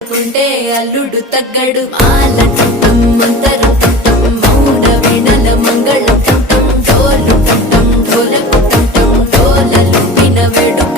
కుంటే అల్లుడు తగ్గడు మాల చుట్టం మంతరు చుట్టం మౌన వీణల మంగళ చుట్టం డోలు చుట్టం డోలకు చుట్టం డోలలు విన వేడుక